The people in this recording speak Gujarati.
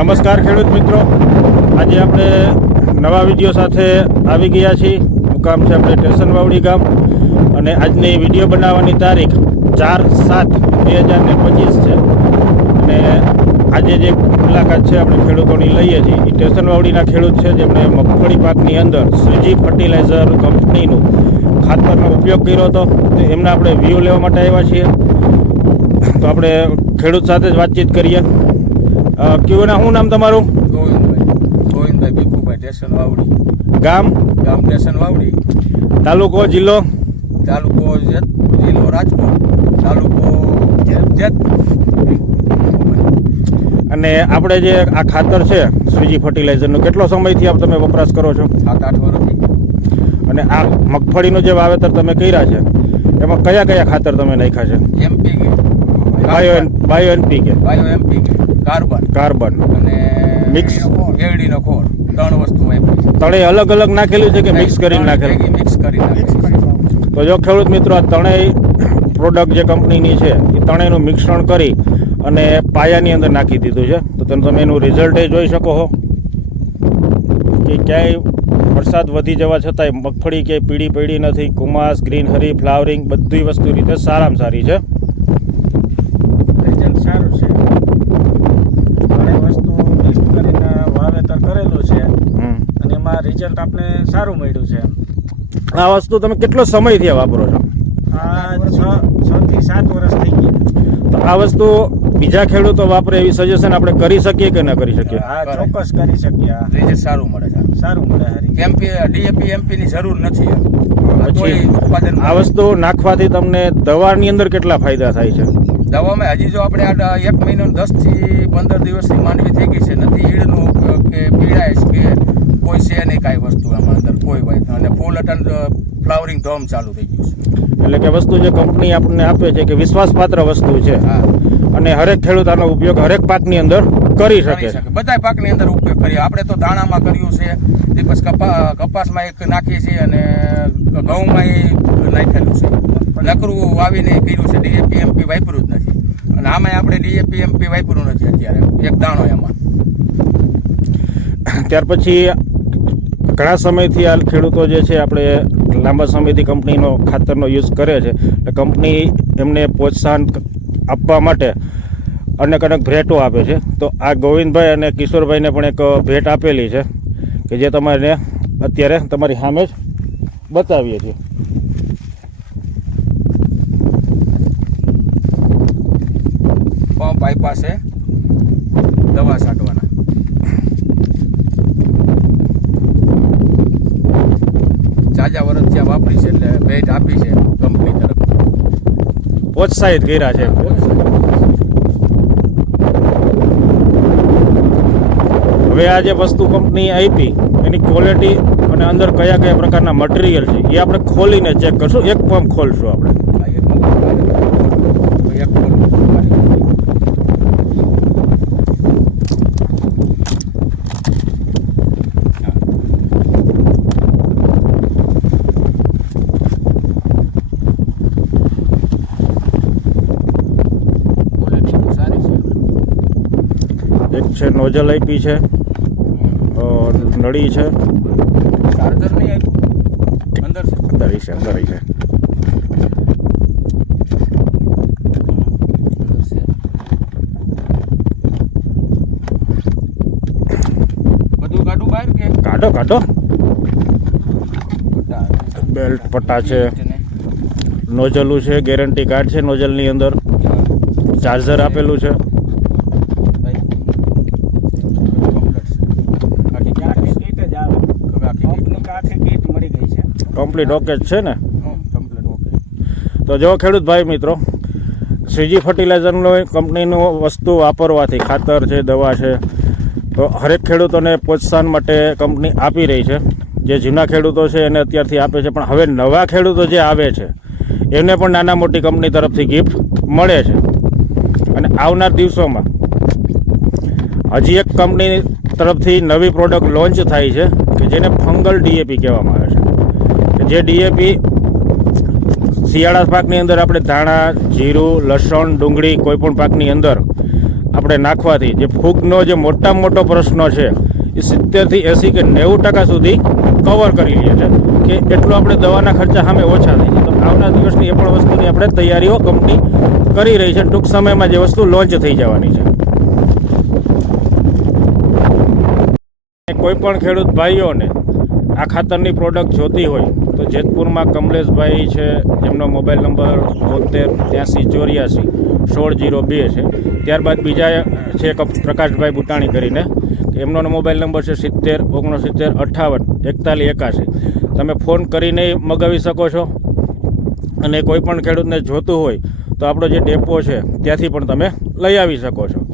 નમસ્કાર ખેડૂત મિત્રો. આજે આપણે નવા વીડિયો સાથે આવી ગયા છીએ. મુકામ છે આપણે ટેશન વાવડી ગામ. અને આજની વીડિયો બનાવવાની તારીખ ચાર સાત બે હજાર ને પચીસ છે. અને આજે જે મુલાકાત છે આપણે ખેડૂતોની લઈએ છીએ. એ ટેશન વાવડીના ખેડૂત છે જેમણે મગફળી પાકની અંદર શ્રીજી ફર્ટિલાઇઝર કંપનીનું ખાતરનો ઉપયોગ કર્યો હતો. તો એમના આપણે વ્યૂ લેવા માટે આવ્યા છીએ. તો આપણે ખેડૂત સાથે જ વાતચીત કરીએ. અ, ના શું નામ તમારું? ગોવિંદભાઈ. ગોવિંદભાઈ ભીખુભાઈ ટેશન વાવડી. ગામ? ગામ ટેશન વાવડી. તાલુકો જિલ્લો? તાલુકો જેત જિલ્લો રાજકોટ. તાલુકો જેત અને આપણે જે આ ખાતર છે શ્રીજી ફર્ટિલાઇઝરનો કેટલો સમયથી આપ તમે વપરાશ કરો છો? સાત આઠ વર્ષથી અને આ મગફળીનું જે વાવેતર તમે કર્યા છે એમાં કયા કયા ખાતર તમે નાખ્યા છે? MP bio N bio NPK bio MPK carbon. Carbon. અને મિક્સ. શેરડીનો ખોળ. ત્રણ વસ્તુ આપી છે તળે અલગ અલગ નાખેલું છે કે મિક્સ કરીને નાખેલું? મિક્સ કરી નાખેલું તો જો ખેડૂત મિત્રો આ ત્રણેય પ્રોડક્ટ જે કંપનીની છે એ ત્રણેયનું મિશ્રણ કરી અને પાયાની અંદર નાખી દીધું છે. તો તમે તમે એનું રિઝલ્ટ એ જોઈ શકો છો કે ક્યાંય વરસાદ વધી જવા છતાંય મગફળી ક્યાંય પીળી પડી નથી કુમાસ ગ્રીન હરી ફ્લાવરિંગ બધી વસ્તુ રીતે સારામાં સારી છે. સારું છે. ઘણી વસ્તુ લિસ્ટ કરીને વાવેતર કરેલું છે અને એમાં રિઝલ્ટ આપણે સારું મળ્યું છે આ વસ્તુ તમે કેટલો સમયથી થયા વાપરો છો? આ છ છ થી સાત વર્ષ થઈ ગયા તો આ વસ્તુ બીજા ખેડૂતો વાપરે એવી સજેશન આપણે કરી શકીએ કે ન કરી શકીએ? હા. ચોક્કસ કરી શકીએ આ રિઝલ્ટ સારું મળે છે. સારું મળે હારી એમપી ડીએપી એમપી ની જરૂર નથી પછી આ વસ્તુ નાખવાથી તમને દવાની અંદર કેટલા ફાયદા થાય છે? દવામાં હજી જો આપણે આ એક મહિનો દસથી પંદર દિવસની માંડવી થઈ ગઈ છે નથી ઈડનું કે પીડાશ કે કોઈ છે નહીં કાંઈ વસ્તુ આમાં અંદર કોઈ હોય અને ફૂલ અટન ફ્લાવરિંગ ધોમ ચાલુ થઈ ગયું છે. એટલે કે વસ્તુ જે કંપની આપણને આપે છે કે વિશ્વાસપાત્ર વસ્તુ છે. હા. અને હરેક ખેડૂત આનો ઉપયોગ હરેક પાકની અંદર કરી શકે છે. બધા પાકની અંદર ઉપયોગ કરીએ. આપણે તો દાણામાં કર્યું છે તે પછી કપા કપાસમાં એક નાખીએ છીએ અને ઘઉંમાં એ નાખેલું છે. નકરું વાવીને કર્યું છે ડીએપી એમપી વાપર્યું જ નથી. અને આમાં આપણે ડીએપી એમપી વાપર્યું નથી અત્યારે. એક દાણો એમાં. ત્યાર પછી ઘણા સમયથી આ ખેડૂતો જે છે આપણે લાંબા સમયથી કંપનીનો ખાતરનો યુઝ કરે છે. એટલે કંપની એમને પ્રોત્સાહન આપવા માટે અનેક અનેક ભેટો આપે છે. તો આ ગોવિંદભાઈ અને કિશોરભાઈને પણ એક ભેટ આપેલી છે કે જે તમારે અત્યારે તમારી સામે જ બતાવીએ છીએ પંપ આપ્યા છે દવા છાંટવાના. જાજા વર્ષ ત્યાં વાપરી છે એટલે ભેટ આપી છે કંપની તરફ પ્રોત્સાહિત કર્યા છે. હવે આ જે વસ્તુ કંપની આપી એની ક્વોલિટી અને અંદર કયા કયા પ્રકારના મટીરિયલ છે એ આપણે ખોલીને ચેક કરશું. એક પંપ ખોલશું આપણે આ એક નંબર. એક નંબર. ક્વોલિટી બહુ સારી છે નોઝલ આપી છે નળી છે. ચાર્જર નહીં આપ્યું? અંદર છે? અંદર છે અંદર છે. બધું કાઢું કાઢો કાઢો બેલ્ટ પટ્ટા છે. નોઝલું છે ગેરંટી કાર્ડ છે નોઝલની અંદર. ચાર્જર આપેલું છે આખી કીટ જ આવે કંપની આખી કીટ મળી ગઈ છે કમ્પ્લીટ ઓકે જ છે ને? તો જો ખેડૂત ભાઈ મિત્રો શ્રીજી ફર્ટિલાઇઝરનો કંપનીનું વસ્તુ વાપરવાથી ખાતર છે દવા છે તો હરેક ખેડૂતોને પ્રોત્સાહન માટે કંપની આપી રહી છે. જે જૂના ખેડૂતો છે એને અત્યારથી આપે છે પણ હવે નવા ખેડૂતો જે આવે છે એમને પણ નાના મોટી કંપની તરફથી ગિફ્ટ મળે છે. અને આવનાર દિવસોમાં હજી એક કંપની તરફથી નવી પ્રોડક્ટ લોન્ચ થાય છે કે જેને ફંગલ ડીએપી કહેવામાં આવે છે. જે ડીએપી શિયાળા પાકની અંદર આપણે ધાણા, જીરું, લસણ, ડુંગળી કોઈ પણ પાકની અંદર આપણે નાખવાથી જે ફૂગનો જે મોટામાં મોટો પ્રશ્ન છે, એ સિત્તેરથી એંસી કે નેવું ટકા સુધી કવર કરી લે છે. કે એટલું આપણે દવાના ખર્ચા સામે ઓછા થઈ છે. તો આવનાર દિવસની એ પણ વસ્તુની આપણે તૈયારીઓ કંપની કરી રહી છે ટૂંક સમયમાં જે વસ્તુ લોન્ચ થઈ જવાની છે. કોઈ પણ ખેડૂત ભાઈઓને આ ખાતરની પ્રોડક્ટ જોતી હોય તો જેતપુરમાં કમલેશભાઈ છે, જેમનો મોબાઈલ નંબર બોતેર ત્યાંસી ચોર્યાસી સોળ જીરો બે છે. ત્યારબાદ બીજા છે એક પ્રકાશભાઈ બુટાણી કરીને. એમનો મોબાઈલ નંબર છે સિત્તેર, ઓગણસિત્તેર અઠ્ઠાવન એકતાલીસ એકાસી. તમે ફોન કરીને મગાવી શકો છો. અને કોઈ પણ ખેડૂતને જોતું હોય તો આપણો જે ડેપો છે ત્યાંથી પણ તમે લઈ આવી શકો છો.